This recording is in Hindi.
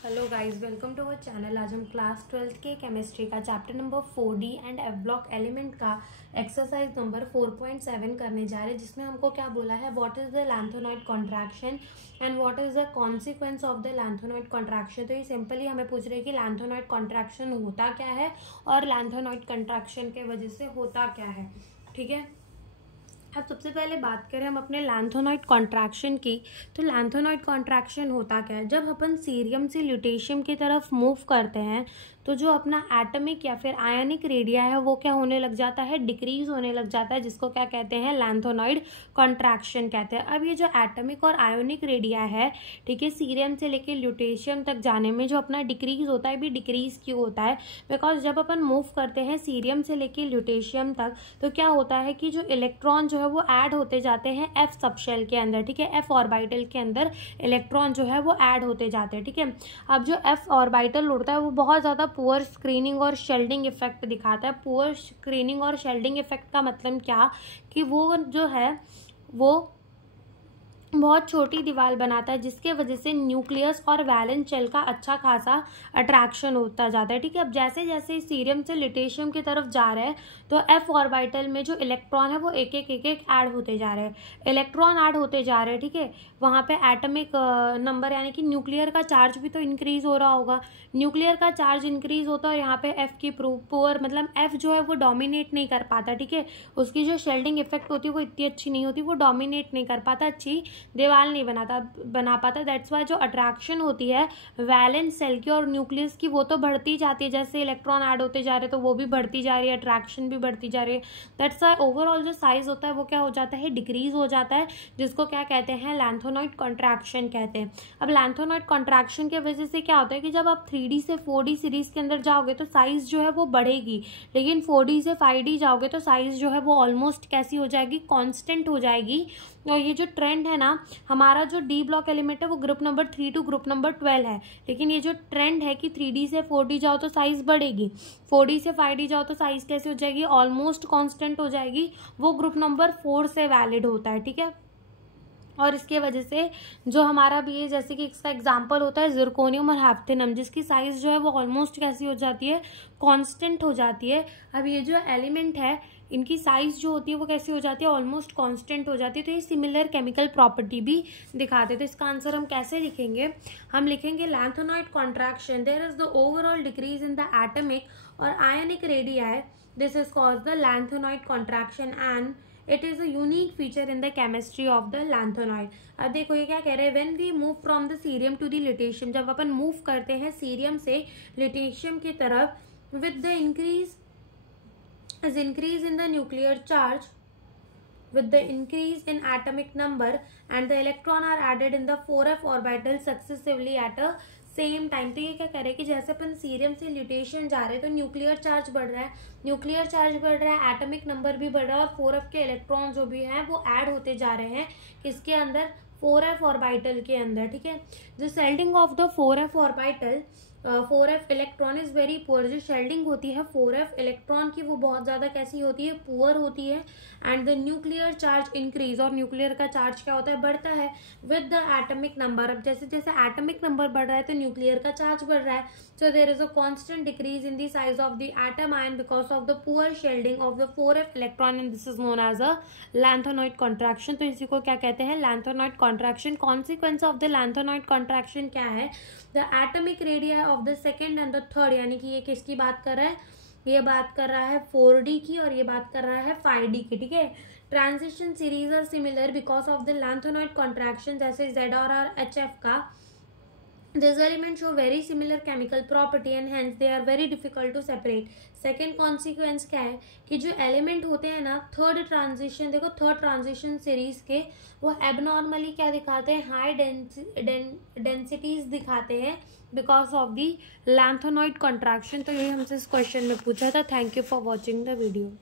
Hello guys, welcome to our channel. आज हम क्लास 12th के केमिस्ट्री का chapter number 4D and F block element का एक्सरसाइज नंबर 4.7 करने जा रहे हैं, जिसमें हमको क्या बोला है, what is the lanthanoid contraction and what is the consequence of the lanthanoid contraction. तो ये सिंपली हमें पूछ रहे हैं कि लैंथोनॉइड कॉन्ट्रैक्शन होता क्या है और लैंथोनॉइड कॉन्ट्रैक्शन के वजह से होता क्या है। ठीक है, अब सबसे पहले बात करें हम अपने लैंथोनॉइड कॉन्ट्रैक्शन की। तो लैंथोनॉइड कॉन्ट्रैक्शन होता क्या है, जब अपन सीरियम से ल्यूटेशियम की तरफ मूव करते हैं तो जो अपना एटमिक या फिर आयनिक रेडिया है वो क्या होने लग जाता है, डिक्रीज होने लग जाता है, जिसको क्या कहते हैं, लैंथोनॉइड कॉन्ट्रैक्शन कहते हैं। अब ये जो एटमिक और आयोनिक रेडिया है, ठीक है, सीरियम से लेके ल्यूटेशियम तक जाने में जो अपना डिक्रीज होता है, भी डिक्रीज क्यों होता है, बिकॉज जब अपन मूव करते हैं सीरियम से लेके ल्यूटेशियम तक तो क्या होता है कि जो इलेक्ट्रॉन जो है वो ऐड होते जाते हैं एफ सबशेल के अंदर। ठीक है, एफ ऑर्बिटल के अंदर इलेक्ट्रॉन जो है वो ऐड होते जाते हैं। ठीक है, अब जो एफ ऑर्बिटल उड़ता है वो बहुत ज़्यादा पुअर स्क्रीनिंग और शेल्डिंग इफेक्ट दिखाता है। पुअर स्क्रीनिंग और शेल्डिंग इफेक्ट का मतलब क्या, कि वो जो है वो बहुत छोटी दीवार बनाता है, जिसके वजह से न्यूक्लियस और वैलेंस शेल का अच्छा खासा अट्रैक्शन होता जाता है। ठीक है, अब जैसे जैसे सीरियम से लिटेशियम की तरफ जा रहे हैं तो एफ ऑर्बिटल में जो इलेक्ट्रॉन है वो एक एक ऐड होते जा रहे हैं, इलेक्ट्रॉन ऐड होते जा रहे हैं। ठीक है, वहाँ पे एटमिक नंबर यानी कि न्यूक्लियर का चार्ज भी तो इंक्रीज हो रहा होगा। न्यूक्लियर का चार्ज इंक्रीज होता है और यहाँ पे एफ की पुअर मतलब एफ जो है वो डोमिनेट नहीं कर पाता। ठीक है, उसकी जो शेल्डिंग इफेक्ट होती है वो इतनी अच्छी नहीं होती, वो डोमिनेट नहीं कर पाता, अच्छी दीवार नहीं बना पाता। दैट्स वाई जो अट्रैक्शन होती है वैलेंस सेल की और न्यूक्लियस की वो तो बढ़ती जाती है, जैसे इलेक्ट्रॉन ऐड होते जा रहे हैं तो वो भी बढ़ती जा रही है, अट्रैक्शन भी बढ़ती जा रही है। दैट्स वाई ओवरऑल जो साइज होता है वो क्या हो जाता है, डिक्रीज हो जाता है, जिसको क्या कहते हैं, लैंथोनॉइड कॉन्ट्रैक्शन कहते हैं। अब लैंथोनॉइड कॉन्ट्रैक्शन की वजह से क्या होता है कि जब आप 3D से 4D सीरीज के अंदर जाओगे तो साइज जो है वो बढ़ेगी, लेकिन 4D से 5D जाओगे तो साइज जो है वो ऑलमोस्ट कैसी हो जाएगी, कॉन्स्टेंट हो जाएगी। और ये जो ट्रेंड है ना, हमारा जो डी ब्लॉक एलिमेंट है वो group number 3 to group number 12 है, लेकिन ये जो ट्रेंड है कि 3D से 4D जाओ तो साइज बढ़ेगी, 4D से 5D जाओ तो साइज कैसे हो जाएगी, ऑलमोस्ट कांस्टेंट हो जाएगी, वो ग्रुप नंबर 4 से वैलिड होता है। ठीक है, और इसके वजह से जो हमारा भी है, जैसे कि इसका एग्जांपल होता है जिरकोनियम और हैप्थेनम, जिसकी साइज जो है वो ऑलमोस्ट कैसी हो जाती है, कांस्टेंट हो जाती है। अब ये जो एलिमेंट है इनकी साइज जो होती है वो कैसी हो जाती है, ऑलमोस्ट कांस्टेंट हो जाती है। तो ये सिमिलर केमिकल प्रॉपर्टी भी दिखाते हैं। तो इसका आंसर हम कैसे लिखेंगे, हम लिखेंगे lanthanoid contraction, there is the overall decrease in the atomic or ionic radii, this is called the lanthanoid contraction and it is a unique feature in the chemistry of the lanthanoid. अब देखो ये क्या कह रहे हैं, when we move from the cerium to the lutetium, जब अपन मूव करते हैं सीरियम से लिटेशियम की तरफ, with the increase in the nuclear charge, with the increase in atomic number and the electron are added in the 4f orbital successively at a same time. तो ये क्या करे कि जैसे अपन सीरियम से ल्यूटेशियम जा रहे हैं तो न्यूक्लियर चार्ज बढ़ रहा है, न्यूक्लियर चार्ज बढ़ रहा है, एटॉमिक नंबर भी बढ़ रहा है और 4f के इलेक्ट्रॉन जो भी हैं वो ऐड होते जा रहे हैं किसके अंदर, 4f ऑर्बिटल के अंदर। ठीक है, the shielding of the 4f orbital, 4f electron is very poor. जो शेल्डिंग होती है 4f इलेक्ट्रॉन की वो बहुत ज्यादा कैसी होती है, पुअर होती है। And the nuclear charge increase, और न्यूक्लियर का चार्ज क्या होता है, बढ़ता है विद द एटमिक नंबर। अब जैसे जैसे एटमिक नंबर बढ़ रहा है तो न्यूक्लियर का चार्ज बढ़ रहा है, so there is a constant decrease in the size of the atom ion because of the poor shielding of the 4f electron and this is known as a lanthanoid contraction. तो इसी को क्या कहते हैं, lanthanoid contraction. Consequence of the lanthanoid contraction क्या है, the atomic radii of the second and the third, यानी कि ये किसकी बात कर रहा है, ये बात कर रहा है 4D की और ये बात कर रहा है 5D की। ठीक है, transition series are similar because of the lanthanoid contraction, जैसे ZR और HF का। These elements show very similar chemical property and hence they are very difficult to separate. Second consequence क्या है कि जो एलिमेंट होते हैं ना, थर्ड ट्रांजिशन, देखो थर्ड ट्रांजिशन सीरीज के वो एबनॉर्मली क्या दिखाते हैं, हाई डेंसिटीज दिखाते हैं बिकॉज ऑफ दी लैंथोनॉइड कॉन्ट्रैक्शन। तो यही हमसे इस क्वेश्चन में पूछा था। Thank you for watching the video.